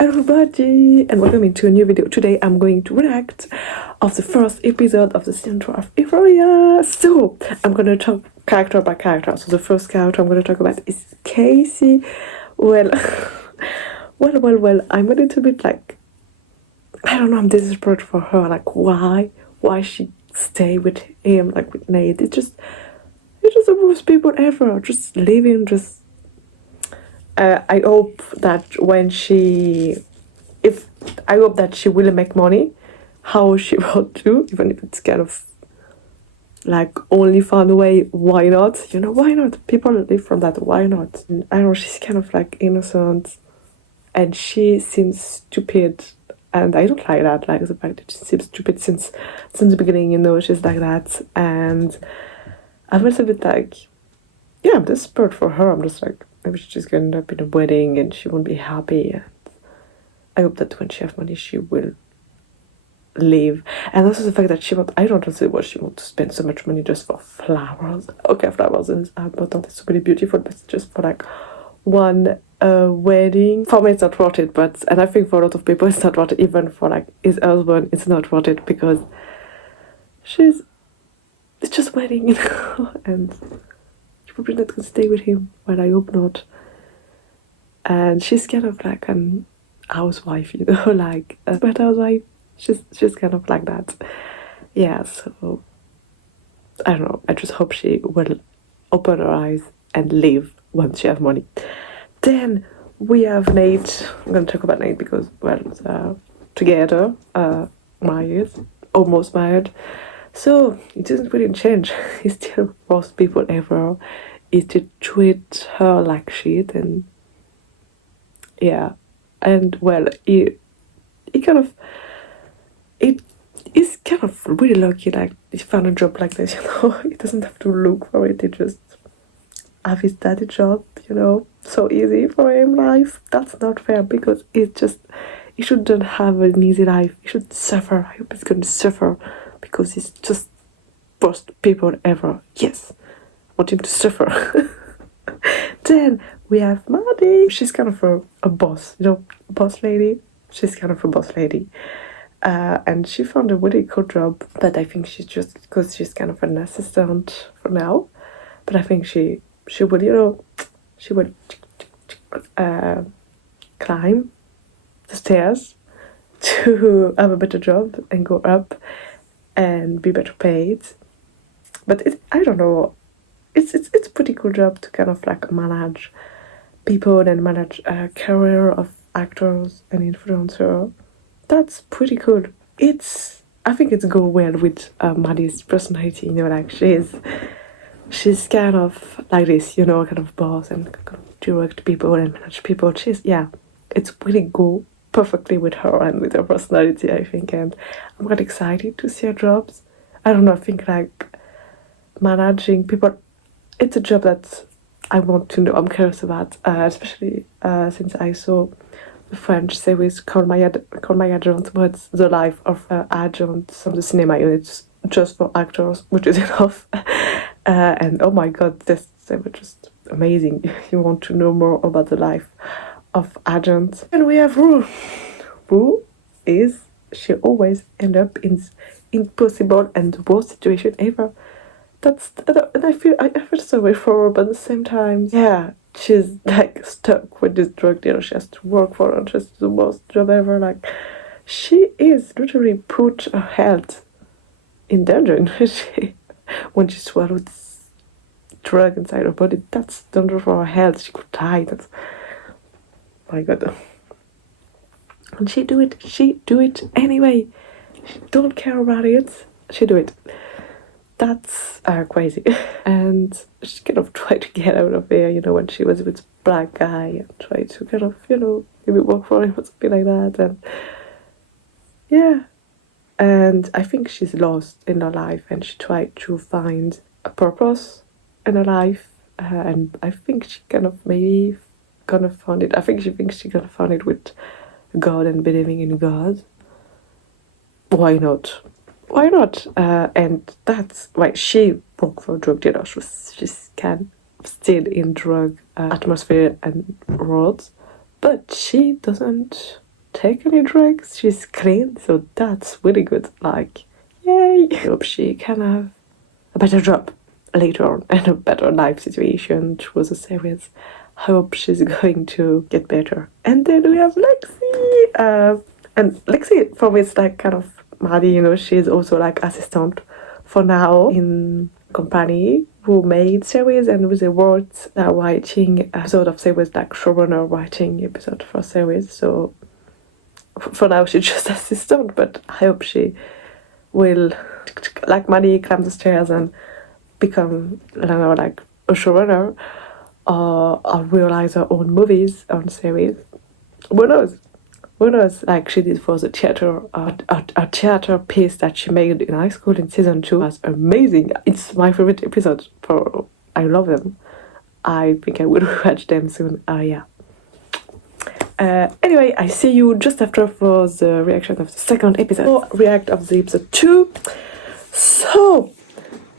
everybody, and welcome into a new video. Today I'm going to react of the first episode of the season 2 of Euphoria. So I'm gonna talk character by character. So the first character I'm gonna talk about is Casey. Well, well, I'm a little bit like, I don't know, I'm desperate for her. Like, why she stay with him, like with Nate? It's just the worst people ever. Just living, just. I hope that I hope that she will make money, how she will do, even if it's kind of like only found a way. Why not? You know, why not? People live from that. Why not? And I know she's kind of like innocent, and she seems stupid, and I don't like that. Like the fact that she seems stupid since the beginning. You know, she's like that, and I'm a bit like, yeah, I'm desperate for her. I'm just like, maybe she's just gonna end up in a wedding and she won't be happy. And I hope that when she has money, she will leave. And also the fact that I don't understand why she wants to spend so much money just for flowers. Okay, flowers is important, it's really beautiful, but it's just for like one wedding. For me, it's not worth it, and I think for a lot of people, it's not worth it. Even for like his husband, it's not worth it because it's just wedding, you know, and probably not gonna stay with him. Well, I hope not. And she's kind of like an housewife, you know, like a bad housewife. She's kind of like that. Yeah, so I don't know. I just hope she will open her eyes and leave once she has money. Then we have Nate. I'm gonna talk about Nate because, well, together, married, almost married. So it doesn't really change. He's still worst people ever. Is to treat her like shit, and yeah, and well, he's kind of really lucky. Like he found a job like this, you know. He doesn't have to look for it. He just have his daddy job, you know. So easy for him life. That's not fair because he shouldn't have an easy life. He should suffer. I hope he's gonna suffer because he's just worst people ever. Yes, I want him to suffer. Then we have Maddie. She's kind of a boss, you know, boss lady. She's kind of a boss lady. And she found a really cool job, but I think she's just, because she's kind of an assistant for now. But I think she would, you know, she would climb the stairs to have a better job and go up and be better paid. But I don't know, it's a pretty cool job to kind of like manage people and manage a career of actors and influencer. That's pretty cool. I think it's go well with Maddie's personality, you know, like she's kind of like this, you know, kind of boss and kind of direct people and manage people. It's really go perfectly with her and with her personality, I think, and I'm quite excited to see her jobs. I don't know, I think like managing people, it's a job that I want to know, I'm curious about, especially since I saw the French series Call My Agent, but it's the life of agents from the cinema units just for actors, which is enough. And oh my god, they were just amazing. You want to know more about the life of agents. And we have Rue. Rue she always end up in impossible and the worst situation ever. And I feel sorry for her, but at the same time, yeah, she's like stuck with this drug dealer. She has to work for her. She's the worst job ever. Like, she is literally put her health in danger. When she swallows drug inside her body, that's danger for her health. She could die. That's, my god. And she do it anyway. She don't care about it. She do it. That's crazy. And she kind of tried to get out of there, you know, when she was with this black guy and tried to kind of, you know, maybe work for him or something like that. And yeah. And I think she's lost in her life and she tried to find a purpose in her life. And I think she kind of maybe gonna find it. I think she thinks she's gonna find it with God and believing in God. Why not? Why not? And that's why she worked for a drug dealer. She's kind of still in drug atmosphere and worlds, but she doesn't take any drugs. She's clean, so that's really good. Like, yay! I hope she can have a better job later on and a better life situation through the series. I hope she's going to get better. And then we have Lexi. And Lexi, for me, it's like kind of Maddie, you know, she's also like assistant for now in company who made series and with the words writing episode of series, like showrunner writing episode for series. So for now she's just assistant, but I hope she will, like Maddie, climb the stairs and become, I don't know, like a showrunner or realize her own movies, own series. Who knows? Who knows? Like she did for the theater, a theater piece that she made in high school in season 2 was amazing. It's my favorite episode. I love them. I think I will watch them soon. Yeah. Anyway, I see you just after for the reaction of the second episode. Or react of the episode 2. So,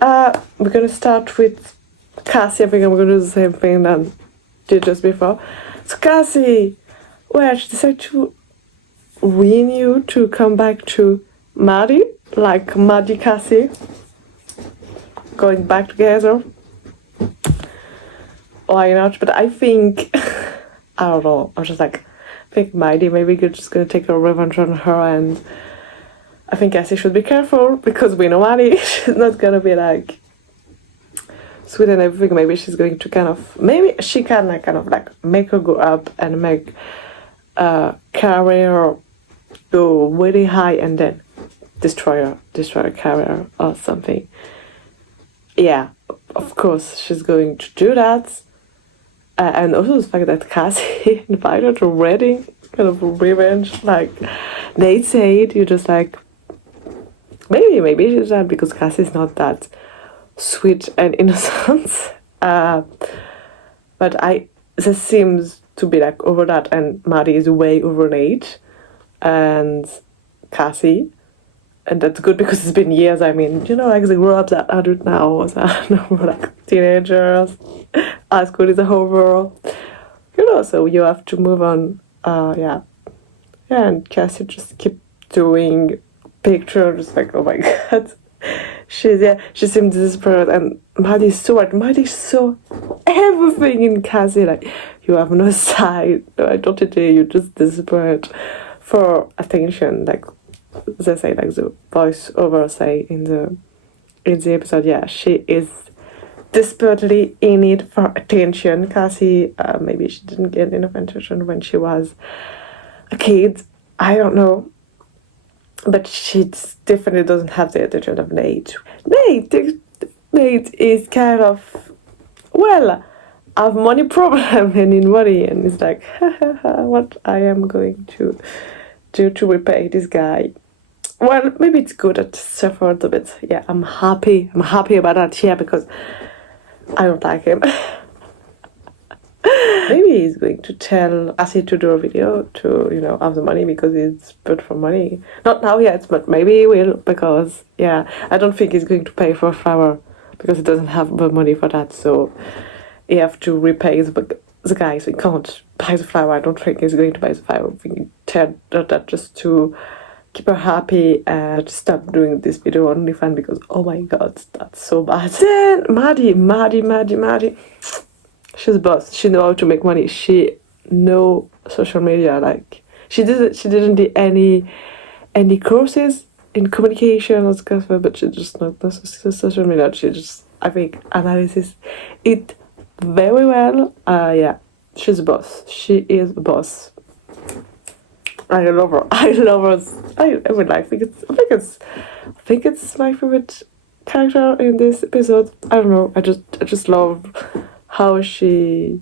we're gonna start with Cassie. I think I'm gonna do the same thing that I did just before. So Cassie, well, she decided to renew to come back to Maddie, like Maddie Cassie, going back together. Why not? But I think, I don't know, I'm just like, I think Maddie maybe just gonna take a revenge on her, and I think Cassie should be careful because we know Maddie, she's not gonna be like sweet and everything. Maybe she's going to kind of, maybe she can like kind of like make her go up and make career go really high and then destroy her career or something. Yeah, of course she's going to do that. And also the fact that Cassie invited her to a wedding, kind of revenge, like Nate said, you're just like, maybe she's that because Cassie's not that sweet and innocent. But this seems to be like over that, and Maddie is way over Nate and Cassie, and that's good because it's been years. I mean, you know, like the grown-ups are adult now, so I don't know, like teenagers, high school is over, you know, so you have to move on. Yeah, and Cassie just keep doing pictures, like, oh my god. She seems desperate, and Maddie's so right. Maddie saw everything in Cassie. Like, you have no side, no identity. You're just desperate for attention. Like they say, like the voiceover say in the episode. Yeah, she is desperately in it for attention. Cassie, maybe she didn't get enough attention when she was a kid. I don't know. But she definitely doesn't have the attention of Nate. Nate is kind of, well, have money problem and need money, and it's like, what I am going to do to repay this guy. Well, maybe it's good at suffered a bit. Yeah, I'm happy about that. Yeah, because I don't like him. Maybe he's going to tell Cassie to do a video to, you know, have the money because it's good for money. Not now yet, but maybe he will, because, yeah, I don't think he's going to pay for a flower because he doesn't have the money for that. So he have to repay the guy, so he can't buy the flower. I don't think he's going to buy the flower. I think he tell that just to keep her happy and stop doing this video on OnlyFans because, oh my god, that's so bad. Then Maddie. She's a boss. She know how to make money. She know social media. Like she didn't do any courses in communication or stuff, but she just not social media. She just, I think, analyzes it very well. Yeah, she's a boss. She is a boss. I love her. I would like. I think it's my favorite character in this episode. I don't know. I just love how she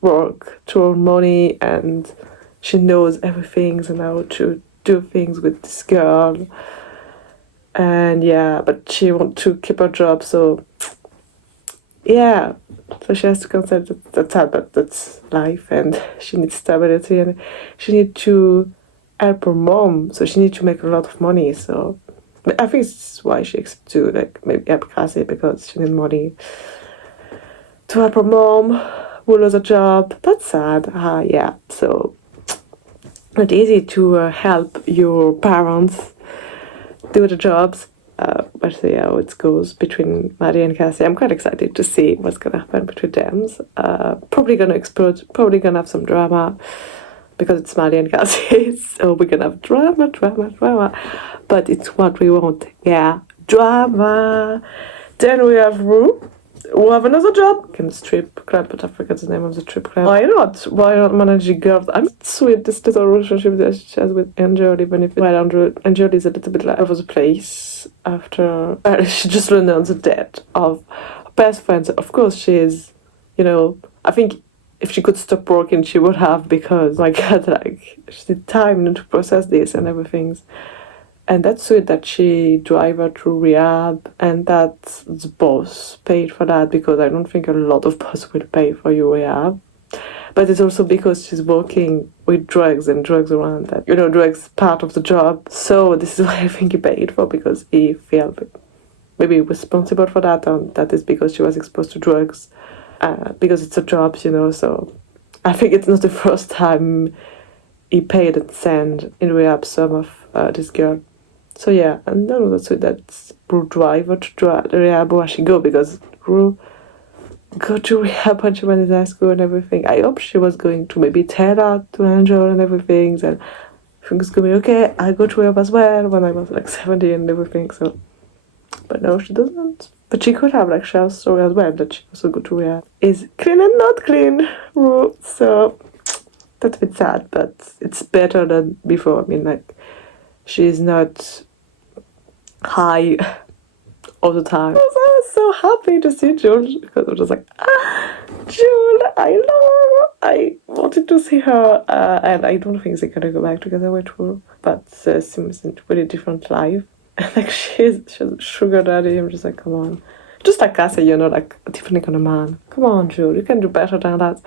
works to earn money, and she knows everything and how to do things with this girl. And yeah, but she wants to keep her job, so yeah. So she has to consider that's sad, but that's life, and she needs stability, and she needs to help her mom, so she needs to make a lot of money. So I think it's why she accepts to like maybe help Cassie, because she needs money to help her mom who lost a job. That's sad. Yeah. So not easy to help your parents do the jobs. But see how it goes between Maddie and Cassie. I'm quite excited to see what's gonna happen between them. Probably gonna explode. Probably gonna have some drama because it's Maddie and Cassie. So we're gonna have drama. But it's what we want. Yeah, drama. Then we have Rue. Who have another job in the strip club, but I forgot the name of the strip club. Why not? Why not managing girls? I'm sweet, this little relationship that she has with Angel, even if Angel is a little bit like over the place after she just learned on the death of her best friends. Of course, she is, I think if she could stop working, she would have, because, my God, like, she did time to process this and everything. And that's sweet that she drive her through rehab, and that the boss paid for that, because I don't think a lot of boss will pay for your rehab. But it's also because she's working with drugs and drugs around that. Drugs part of the job. So this is why I think he paid for, because he felt maybe responsible for that, and that is because she was exposed to drugs. Because it's a job, so I think it's not the first time he paid and sent in rehab some of this girl. So yeah, and then that's it. That's Rue drive her to rehab where she go, because Rue go to rehab when she went in high school and everything. I hope she was going to maybe tell that to Angel and everything, and things going okay. I go to rehab as well when I was like 70 and everything. So, but no, she doesn't. But she could have like Shell's story as well, that she also go to rehab. Is clean and not clean, Rue. So that's a bit sad, but it's better than before. I mean, like, she's not high all the time. I was so happy to see June, because I was just like, June, I love her. I wanted to see her, and I don't think they're gonna go back together with her, but seems a really different life. And like, she's a sugar daddy. I'm just like, come on. Just like Cassie, like a different kind of man. Come on, June, you can do better than that.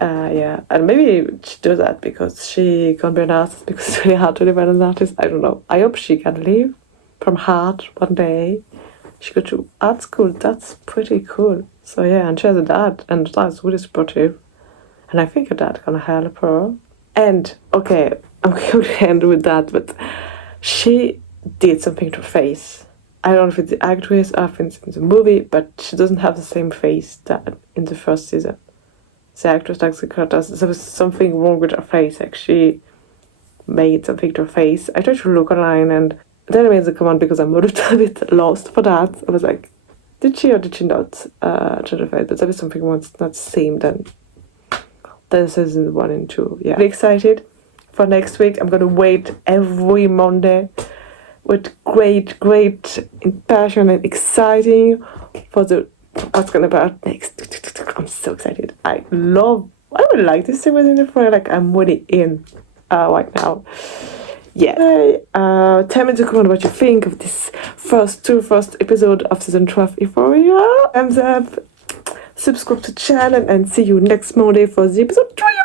Yeah, and maybe she does that because she can't be an artist, because it's really hard to live as an artist. I don't know. I hope she can live from art one day. She go to art school. That's pretty cool. So yeah, and she has a dad, and the dad's really supportive. And I think her dad can help her. And okay, I'm going to end with that, but she did something to her face. I don't know if it's the actress or if it's in the movie, but she doesn't have the same face that in the first season. The actress like the characters, there was something wrong with her face. Like, she made something to her face. I tried to look online, and then I made the comment because I'm a little bit lost for that. I was like, did she or did she not change her face? But there was something once not the same than season 1 and 2. Yeah, really excited for next week. I'm gonna wait every Monday with great passion and exciting for what's gonna be out next. I'm so excited. I would like this series in Euphoria. Like, I'm really in right now. Yeah. Tell me in the comment what you think of this first episode of season 12 Euphoria. Thumbs up, subscribe to the channel, and see you next Monday for the episode 3.